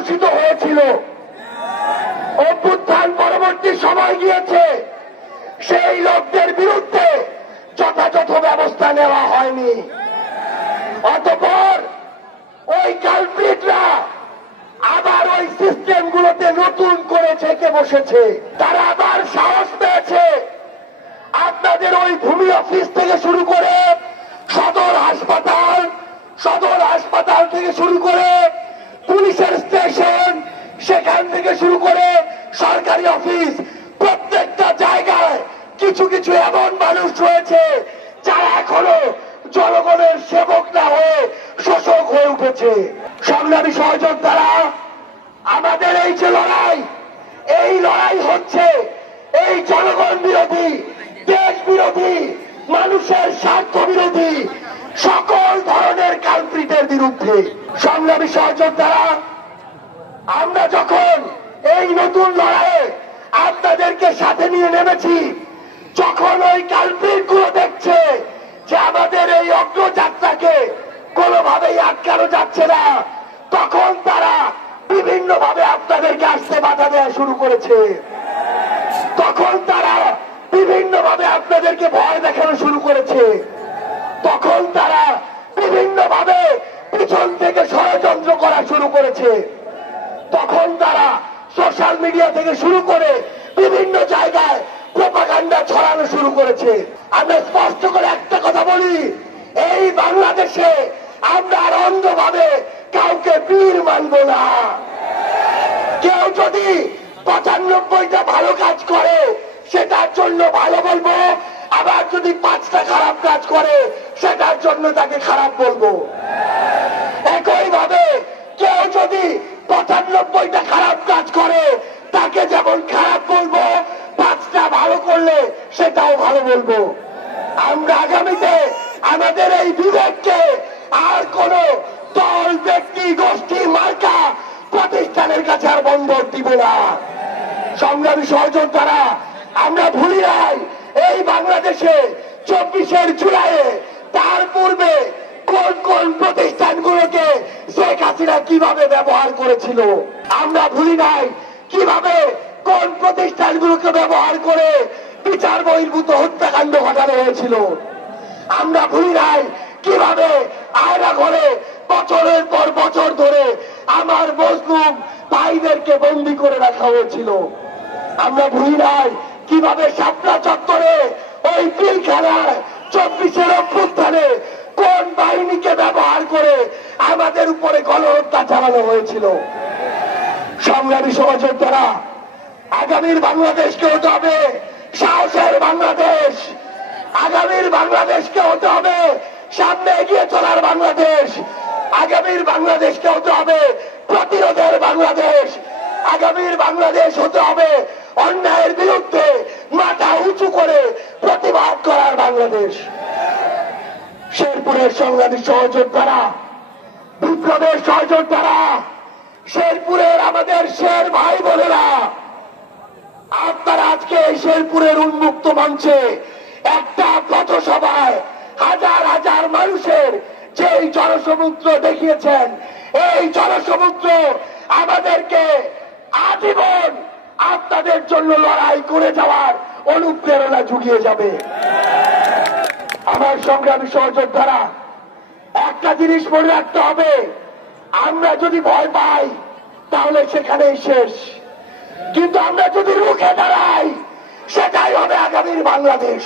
কলুষিত হয়েছিল। অভ্যুত্থান পরবর্তী সময় গিয়েছে, সেই লোকদের বিরুদ্ধে যথাযথ ব্যবস্থা নেওয়া হয়নি। অতঃপর ওই কালপ্রিটরা আবার ওই সিস্টেমগুলোতে নতুন করে থেকে বসেছে। তারা আবার সাহস পেয়েছে আপনাদের ওই ভূমি অফিস থেকে শুরু করে সদর হাসপাতাল থেকে শুরু করে পুলিশের স্টেশন, সেখান থেকে শুরু করে সরকারি অফিস, প্রত্যেকটা জায়গায় কিছু কিছু এমন মানুষ রয়েছে যারা এখনো জনগণের সেবক না হয়ে শোষক হয়ে উঠেছে। সংগ্রামী সহযোদ্ধারা, আমাদের এই যে এই লড়াই হচ্ছে এই জনগণ বিরোধী, দেশ বিরোধী, মানুষের স্বার্থ বিরোধী সকল ধরনের কালপ্রিটের বিরুদ্ধে। সংগ্রামী সহযোদ্ধারা, আমরা যখন এই নতুন লড়াইয়ে আপনাদেরকে সাথে নিয়ে নেমেছি, যখন ওই কালপ্রিট গুলো দেখছে যে আমাদের এই অগ্রযাত্রাকে কোনোভাবেই আটকানো যাচ্ছে না, তখন তারা বিভিন্ন ভাবে আপনাদেরকে আসতে বাধা দেওয়া শুরু করেছে। তখন তারা বিভিন্ন ভাবে আপনাদেরকে ভয় দেখানো শুরু করেছে। তখন তারা বিভিন্ন ভাবে পিছন থেকে ষড়যন্ত্র করা শুরু করেছে। তখন তারা সোশ্যাল মিডিয়া থেকে শুরু করে বিভিন্ন জায়গায় প্রোপাগান্ডা ছড়ানো শুরু করেছে। আমরা স্পষ্ট করে একটা কথা বলি, এই বাংলাদেশে আমরা আর অন্ধভাবে কাউকে বীর মানব না। কেউ যদি 95টা ভালো কাজ করে সেটার জন্য ভালো বলবো, আবার যদি 5টা খারাপ কাজ করে সেটার জন্য তাকে খারাপ বলবো। একইভাবে কেউ যদি 95টা খারাপ কাজ করে তাকে যেমন খারাপ বলবো, 5টা ভালো করলে সেটাও ভালো বলবো। আমরা আগামীতে আমাদের এই বিবেককে আর কোন দল, ব্যক্তি, গোষ্ঠী, মার্কা, প্রতিষ্ঠানের কাছে আর বন্ধক দিব না। সংগ্রামী সহযোদ্ধারা, আমরা ভুলি নাই এই বাংলাদেশে 24শে জুলাইয়ে তার পূর্বে কোন কোন প্রতিষ্ঠানগুলোকে শেখ হাসিনা কিভাবে ব্যবহার করেছিল। আমরা ভুলি নাই কিভাবে কোন প্রতিষ্ঠানগুলোকে ব্যবহার করে বিচার বহির্ভূত হত্যাকাণ্ড ঘটানো হয়েছিল। আমরা ভুলি নাই কিভাবে আয়না ঘরে বছরের পর বছর ধরে আমার মজলুম ভাইদেরকে বন্দী করে রাখা হয়েছিল। আমরা ভুলি নাই কিভাবে শাপলা চত্বরে ওই পিলখানায় 24শে অভ্যুত্থানে কোন বাহিনীকে ব্যবহার করে আমাদের উপরে গণহত্যা চালানো হয়েছিল। সংগ্রামী সহযোদ্ধারা, আগামীর বাংলাদেশকে হতে হবে সাহসের বাংলাদেশ। আগামীর বাংলাদেশকে হতে হবে সামনে এগিয়ে চলার বাংলাদেশ। আগামীর বাংলাদেশকে হতে হবে প্রতিরোধের বাংলাদেশ। আগামীর বাংলাদেশ হতে হবে অন্যায়ের বিরুদ্ধে মাথা উঁচু করে প্রতিবাদ করার বাংলাদেশ। শেরপুরের সংগ্রামী সহযোদ্ধারা, বিপ্লবের সহযোদ্ধারা, শেরপুরের আমাদের শের ভাই বোনেরা, আপনারা আজকে এই শেরপুরের উন্মুক্ত মঞ্চে একটা পথসভায় হাজার হাজার মানুষের যে জনসমুদ্র দেখিয়েছেন, এই জনসমুদ্র আমাদেরকে আজীবন আপনাদের জন্য লড়াই করে যাওয়ার অনুপ্রেরণা জুগিয়ে যাবে। আমার সংগ্রামী সহযোদ্ধারা, একটা জিনিস মনে রাখতে হবে, আমরা যদি ভয় পাই তাহলে সেখানেই শেষ, কিন্তু আমরা যদি রুখে দাঁড়াই সেটাই হবে আগামীর বাংলাদেশ।